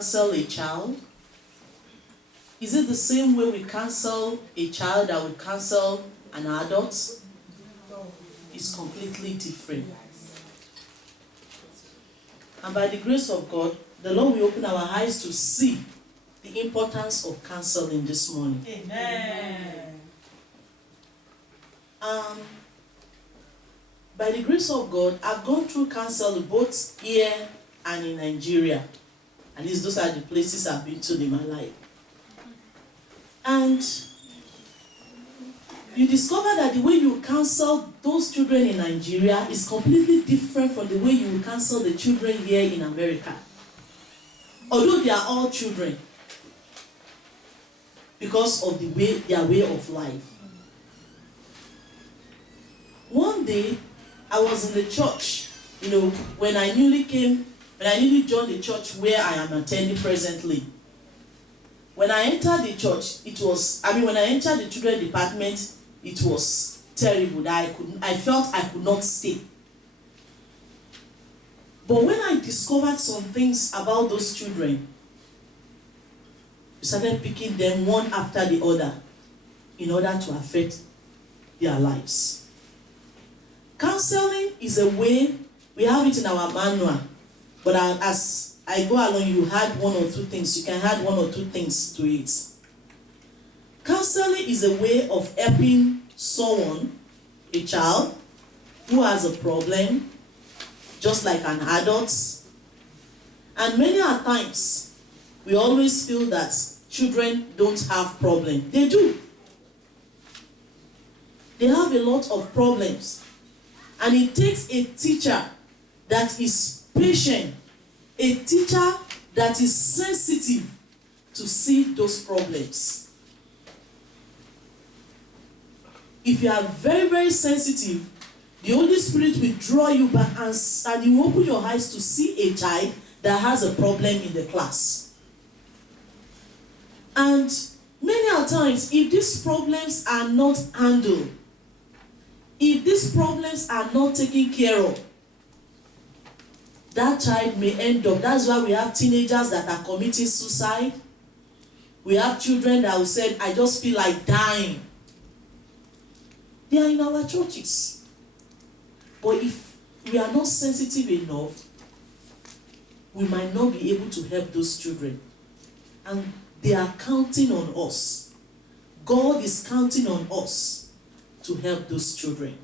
Counsel a child? Is it the same way we counsel a child that we counsel an adult? It's completely different. And by the grace of God, the Lord will open our eyes to see the importance of counseling this morning. Amen. By the grace of God, I've gone through counseling both here and in Nigeria. At least those are the places I've been to in my life. And you discover that the way you counsel those children in Nigeria is completely different from the way you will counsel the children here in America. Although they are all children, because of their way of life. One day, I was in the church, when I newly joined the church where I am attending presently. When I entered the church, when I entered the children department, it was terrible. I felt I could not stay. But when I discovered some things about those children, we started picking them one after the other in order to affect their lives. Counseling is a way, we have it in our manual, but as I go along, you add one or two things. You can add one or two things to it. Counseling is a way of helping someone, a child, who has a problem, just like an adult. And many a times, we always feel that children don't have problems. They do. They have a lot of problems. And it takes a teacher that is patient, a teacher that is sensitive to see those problems. If you are very, very sensitive, the Holy Spirit will draw you back and you open your eyes to see a child that has a problem in the class. And many a times, if these problems are not handled, if these problems are not taken care of, that child may end up. That's why we have teenagers that are committing suicide. We have children that will say, I just feel like dying. They are in our churches. But if we are not sensitive enough, we might not be able to help those children. And they are counting on us. God is counting on us to help those children.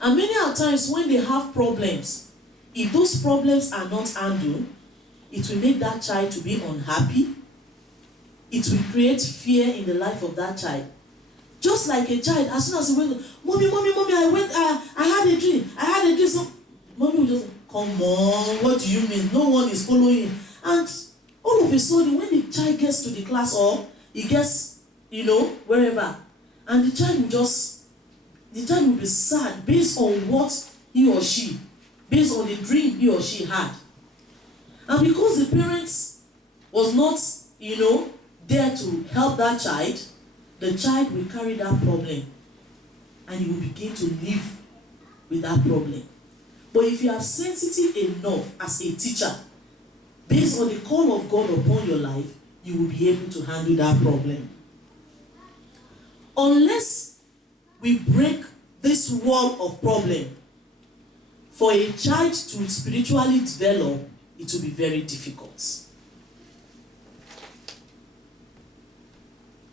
And many a times when they have problems, if those problems are not handled, it will make that child to be unhappy. It will create fear in the life of that child. Just like a child, as soon as he went, mommy, I had a dream. So mommy will just, come on, what do you mean? No one is following. And all of a sudden, when the child gets to the class or he gets, wherever, and the child will be sad based on what he or she, based on the dream he or she had. And because the parents was not, there to help that child, the child will carry that problem and you will begin to live with that problem. But if you are sensitive enough as a teacher, based on the call of God upon your life, you will be able to handle that problem. Unless we break this wall of problem, for a child to spiritually develop, it will be very difficult.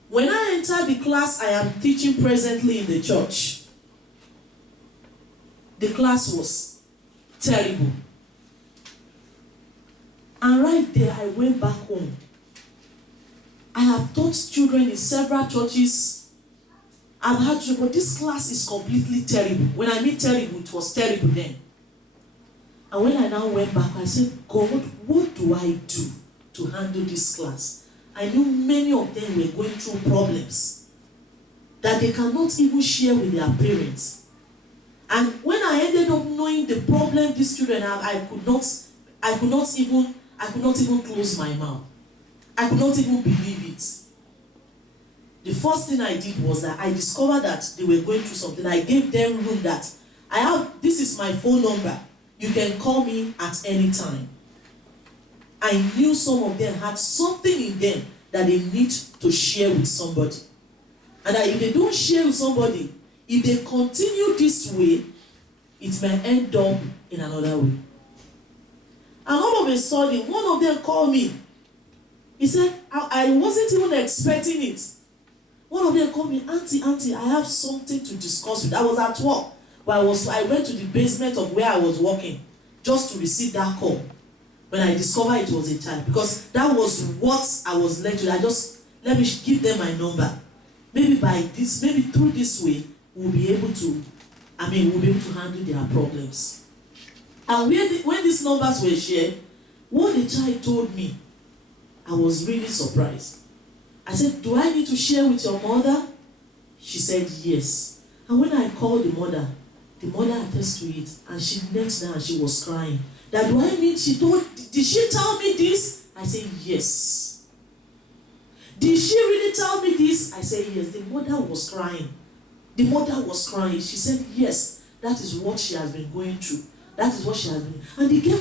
When I entered the class I am teaching presently in the church, the class was terrible. And right there, I went back home. I have taught children in several churches. I've had to, but this class is completely terrible. When I mean terrible, it was terrible then. And when I now went back, I said, God, what do I do to handle this class? I knew many of them were going through problems that they cannot even share with their parents. And when I ended up knowing the problem these children have, I could not even close my mouth. I could not even believe it. The first thing I did was that I discovered that they were going through something. I gave them room that this is my phone number. You can call me at any time. I knew some of them had something in them that they need to share with somebody. And that if they don't share with somebody, if they continue this way, it may end up in another way. And all of a sudden, one of them called me. He said, I wasn't even expecting it. One of them called me, Auntie, I have something to discuss with. I was at work, but I went to the basement of where I was working just to receive that call. When I discovered it was a child, because that was what I was led to. Let me give them my number. Maybe through this way, we'll be able to handle their problems. And when these numbers were shared, what the child told me, I was really surprised. I said, do I need to share with your mother? She said, yes. And when I called the mother attested to it, and she knelt down and she was crying. That do I need, did she tell me this? I said, yes. Did she really tell me this? I said, yes. The mother was crying. She said, yes, that is what she has been going through. That is what she has been. And the girl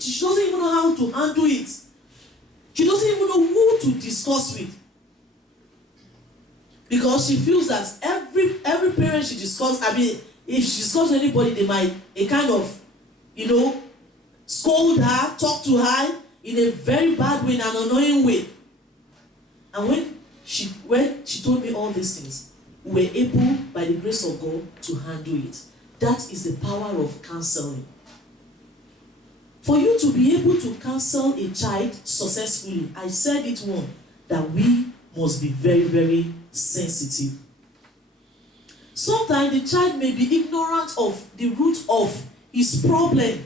she doesn't even know how to handle it. She doesn't even know who to discuss with. Because she feels that every parent she discusses, if she discusses with anybody, they might scold her, talk to her in a very bad way, in an annoying way. And when she told me all these things, we were able, by the grace of God, to handle it. That is the power of counseling. For you to be able to counsel a child successfully, I said it once, that we must be very, very sensitive. Sometimes the child may be ignorant of the root of his problem.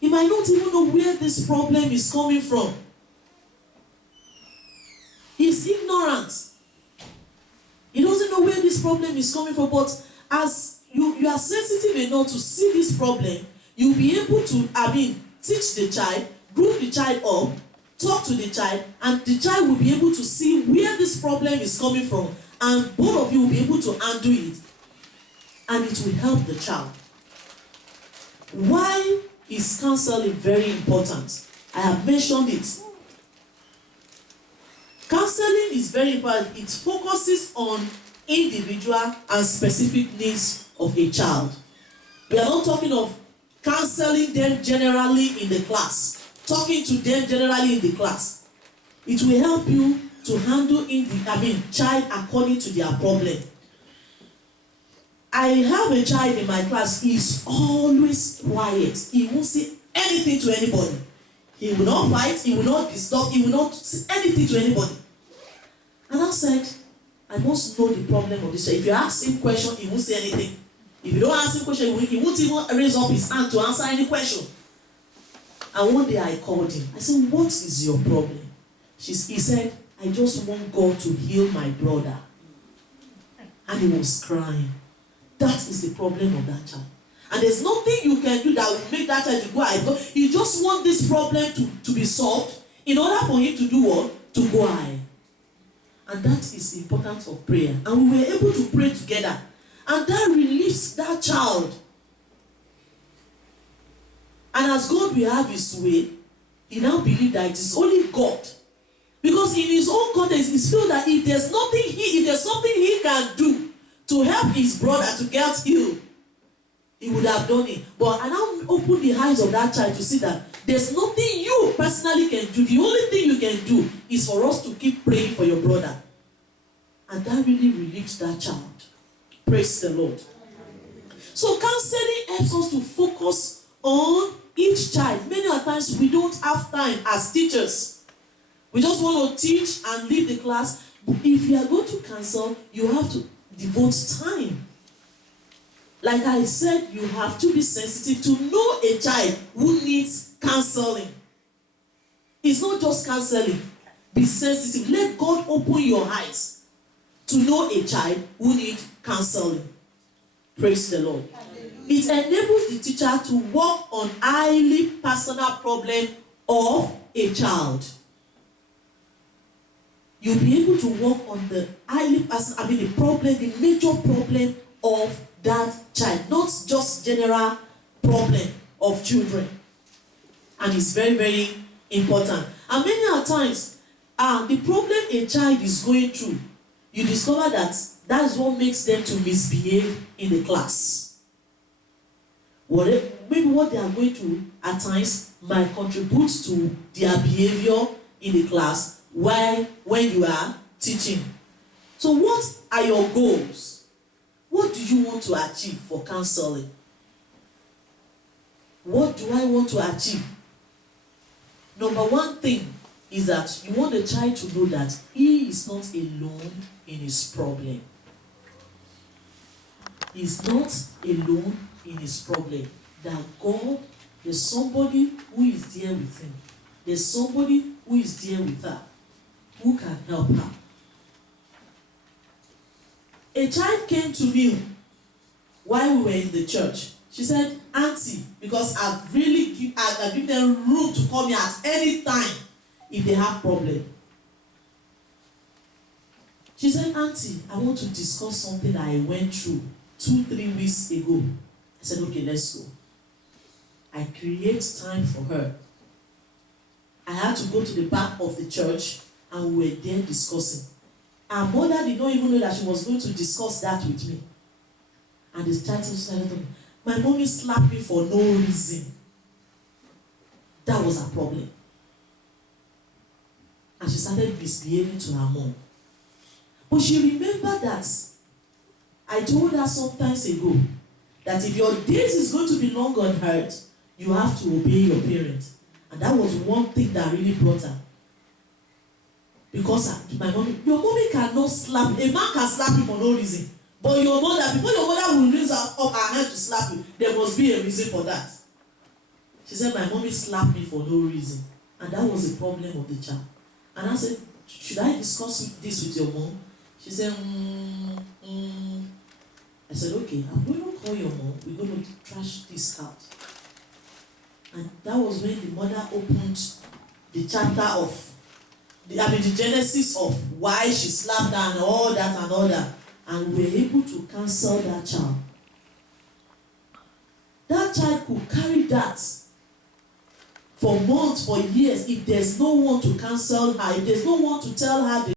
He might not even know where this problem is coming from. He's ignorant. He doesn't know where this problem is coming from. But as you are sensitive enough to see this problem, you'll be able to, teach the child, groom the child up, talk to the child, and the child will be able to see where this problem is coming from. And both of you will be able to undo it. And it will help the child. Why is counseling very important? I have mentioned it. Counseling is very important. It focuses on individual and specific needs of a child. We are not talking of counseling them generally in the class, talking to them generally in the class. It will help you to handle child according to their problem. I have a child in my class. He's always quiet. He won't say anything to anybody. He will not fight. He will not disturb. He will not say anything to anybody. And I said, I must know the problem of this child. If you ask him question, he won't say anything. If you don't ask him question, he won't even raise up his hand to answer any question. And one day I called him. I said, what is your problem? He said, I just want God to heal my brother. And he was crying. That is the problem of that child. And there's nothing you can do that will make that child to go high. You just want this problem to be solved in order for him to do what? To go high. And that is the importance of prayer. And we were able to pray together. And that relieves that child. And as God will have his way, he now believes that it is only God. Because in his own context, he feels that if there's something he can do to help his brother to get healed, he would have done it. But I now open the eyes of that child to see that there's nothing you personally can do. The only thing you can do is for us to keep praying for your brother. And that really relieves that child. Praise the Lord. So counseling helps us to focus on each child. Many of times we don't have time as teachers. We just want to teach and leave the class. But if you are going to counsel, you have to devote time. Like I said, you have to be sensitive to know a child who needs counseling. It's not just counseling. Be sensitive. Let God open your eyes to know a child who needs counseling. Praise the Lord. It enables the teacher to work on highly personal problem of a child. You'll be able to work on the the problem, the major problem of that child, not just general problem of children. And it's very, very important. And many times, the problem a child is going through, you discover that is what makes them to misbehave in the class. Maybe what they are going through at times might contribute to their behavior in the class when you are teaching. So what are your goals? What do you want to achieve for counseling? What do I want to achieve? Number one thing is that you want the child to know that he is not alone in his problem. He is not alone in his problem. That God, there's somebody who is there with him. There's somebody who is there with her, who can help her. A child came to me while we were in the church. She said, "Auntie, because I've given them room to call me at any time if they have problem." She said, "Auntie, I want to discuss something that I went through 2-3 weeks ago." I said, "Okay, let's go." I create time for her. I had to go to the back of the church and we were there discussing. Her mother did not even know that she was going to discuss that with me. And the child said, "My mommy slapped me for no reason." That was her problem. And she started misbehaving to her mom. But she remembered that I told her some time ago that if your days is going to be long on earth, you have to obey your parents. And that was one thing that really brought her. Because my mommy, your mommy cannot slap, a man can slap you for no reason. But your mother, before your mother will raise up her hand to slap you, there must be a reason for that. She said, "My mommy slapped me for no reason." And that was the problem of the child. And I said, "Should I discuss this with your mom?" She said, I said, "Okay, I'm going to call your mom. We're going to trash this out." And that was when the mother opened the chapter of the genesis of why she slapped her and all that. And we were able to counsel that child. That child could carry that for months, for years, if there's no one to counsel her, if there's no one to tell her